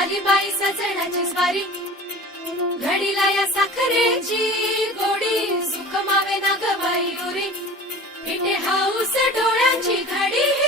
आली बाई सजणाची स्वारी, घडीला या साखरेची गोडी, सुख मावे ना ग बाई उरी, इथे हाऊस डोळ्यांची घडी.